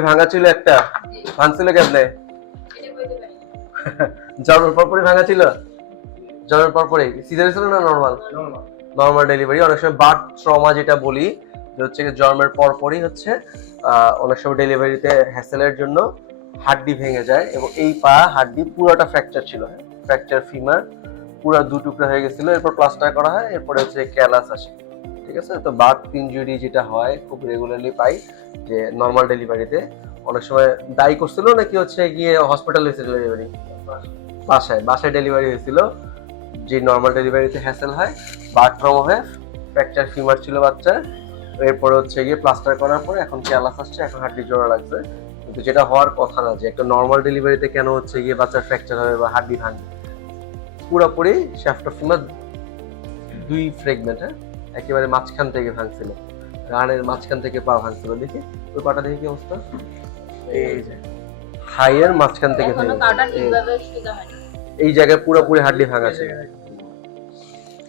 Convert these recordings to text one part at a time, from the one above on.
ভাঙা ছিল একটা? ভাঙছিল কেমনে? জন্মের পর পরই ভাঙা ছিল? জন্মের পর পরে সিজার ছিল না নর্মাল নর্মাল ডেলিভারি অনেক সময় বার্থ ট্রমা যেটা বলি, যে হচ্ছে জন্মের পর পরই হচ্ছে অনেক সময় ডেলিভারিতে হ্যাসেলের জন্য হাড্ডি ভেঙে যায় এবং এই পা, হাড্ডি পুরোটা ফ্র্যাকচার ছিল ফ্র্যাকচার ফিমার পুরো দু টুকরা হয়ে গেছিল। এরপর প্লাস্টার করা হয়, এরপরে হচ্ছে ক্যালাস আসে। ঠিক আছে? তো বার্থ ইনজুরি যেটা হয়, খুব রেগুলারলি পাই যে নর্মাল ডেলিভারিতে অনেক সময় দায়ী করছিল নাকি হচ্ছে গিয়ে হসপিটাল হয়েছে ডেলিভারি বাসায় বাসায় ডেলিভারি হয়েছিল। যে নর্মাল ডেলিভারিতে হ্যাসেল হয় বার্থ ট্রমা হয়ে ফ্র্যাকচার ফিমার ছিল বাচ্চার। এরপরে হচ্ছে গিয়ে প্লাস্টার করার পরে এখন ক্যালাস আসছে, এখন হাড্ডি জোড়া লাগছে। কিন্তু যেটা হওয়ার কথা না যে একটা নর্মাল ডেলিভারিতে কেন হচ্ছে গিয়ে বাচ্চার ফ্র্যাকচার হবে বা হাড্ডি ভাঙবে পুরোপুরি শ্যাফট ফিমার দুই ফ্রেগমেন্ট হ্যাঁ? একেবারে মাঝখান থেকে ভাঙছিল। রানের মাঝখান থেকে পা ভাঙছিল। দেখি ওই পাটা দেখি কি অবস্থা? এই যে। হাইয়ের মাঝখান থেকে এই- ঠিকভাবে সোজা হয়নি। এই জায়গায় পুরোপুরি হাড্ডি ভাঙা আছে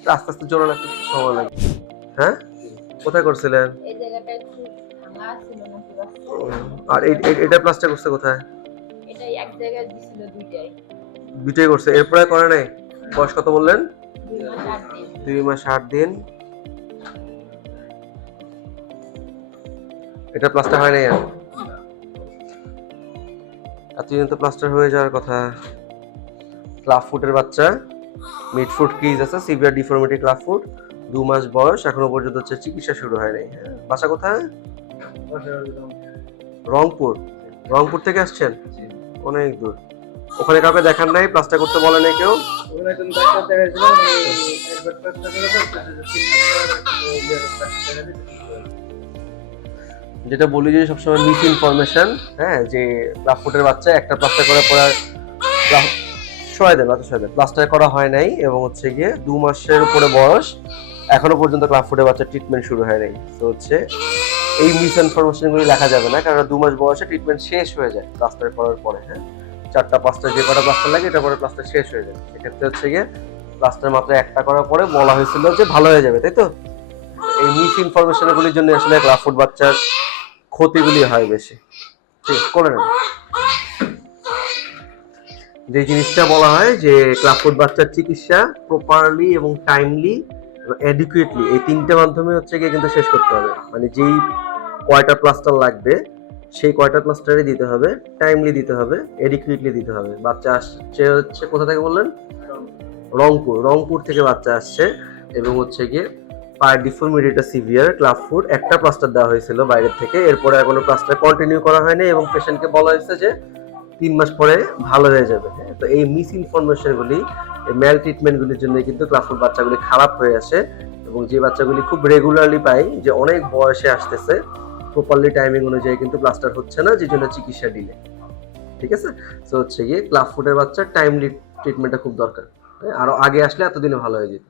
আস্তে আস্তে জোড়া লাগতে সময় লাগে। হ্যাঁ? কোথায় করছিলেন? এই জায়গাটা একটু ভাঙা ছিল নাকি বা আর এটা প্লাস্টার করছে কোথায়? এটা এক জায়গায় দিছিল দুইটাই। দুটোই করছে। এরপরে করে নাই? বয়স কত বললেন? দুই মাস আট দিন। এটা প্লাস্টার হয় নাই আর? এতদিন তো প্লাস্টার হয়ে যাওয়ার কথা। ক্লাব ফুটের বাচ্চা। মিড ফুট ক্রিজ আছে সিভিয়ার ডিফর্মিটি ক্লাব ফুট দু মাস বয়স এখনও পর্যন্ত হচ্ছে চিকিৎসা শুরু হয় নাই। হ্যাঁ, বাসা কোথায়? রংপুর। রংপুর থেকে আসছেন? অনেক দূর। ওখানে কাউকে দেখান নাই প্লাস্টার করতে বলে নাই কেউ? যেটা বলি যে সবসময় মিস ইনফরমেশন হ্যাঁ যে ক্লাফুটের বাচ্চা একটা প্লাস্টার করার পর আর দেন, বাচ্চা সয় দেন। প্লাস্টার করা হয় নাই এবং হচ্ছে গিয়ে দু মাসের উপরে বয়স, এখনও পর্যন্ত ক্লাব ফুটের বাচ্চার ট্রিটমেন্ট শুরু হয় নাই। তো হচ্ছে এই মিস ইনফরমেশনগুলি লেখা যাবে না কারণ দু মাস বয়সে ট্রিটমেন্ট শেষ হয়ে যায় প্লাস্টার করার পরে হ্যাঁ। চারটা পাঁচটা যে কটা প্লাস্টার লাগে এটা পরে প্লাস্টার শেষ হয়ে যায়। সেক্ষেত্রে হচ্ছে গিয়ে প্লাস্টার মাত্র একটা করার পরে বলা হয়েছিল যে ভালো হয়ে যাবে, তাই তো? এই মিস ইনফরমেশনগুলির জন্য আসলে ক্লাব ফুট বাচ্চার ক্ষতিগুলি হয় বেশি। ঠিক, করে নেন। যে জিনিসটা বলা হয় যে ক্লাবফুট বাচ্চার চিকিৎসা প্রপারলি এবং টাইমলি এডুকুয়েটলি এই তিনটে মাধ্যমে হচ্ছে গিয়ে কিন্তু শেষ করতে হবে। মানে যেই কয়টা প্লাস্টার লাগবে, সেই কয়টা প্লাস্টারই দিতে হবে টাইমলি দিতে হবে এডুকুয়েটলি দিতে হবে। বাচ্চা আসছে হচ্ছে কোথা থেকে বললেন? রংপুর। রংপুর থেকে বাচ্চা আসছে এবং হচ্ছে গিয়ে পায়ের ডিফর্মিটিটা সিভিয়ার ক্লাব ফুড একটা প্লাস্টার দেওয়া হয়েছিল বাইরের থেকে। এরপরে এখনও প্লাস্টার কন্টিনিউ করা হয়নি এবং পেশেন্টকে বলা হয়েছে যে তিন মাস পরে ভালো হয়ে যাবে। তো এই মিস ইনফরমেশনগুলি ম্যাল ট্রিটমেন্টগুলির জন্য কিন্তু ক্লাব ফুড বাচ্চাগুলি খারাপ হয়ে আসে এবং যে বাচ্চাগুলি খুব রেগুলারলি পাই যে অনেক বয়সে আসতেছে প্রপারলি টাইমিং অনুযায়ী কিন্তু প্লাস্টার হচ্ছে না যে জন্য চিকিৎসা দিলে ঠিক আছে? তো হচ্ছে গিয়ে ক্লাব ফুডের বাচ্চার টাইমলি ট্রিটমেন্টটা খুব দরকার। হ্যাঁ, আরও আগে আসলে এতদিনে ভালো হয়ে যেত।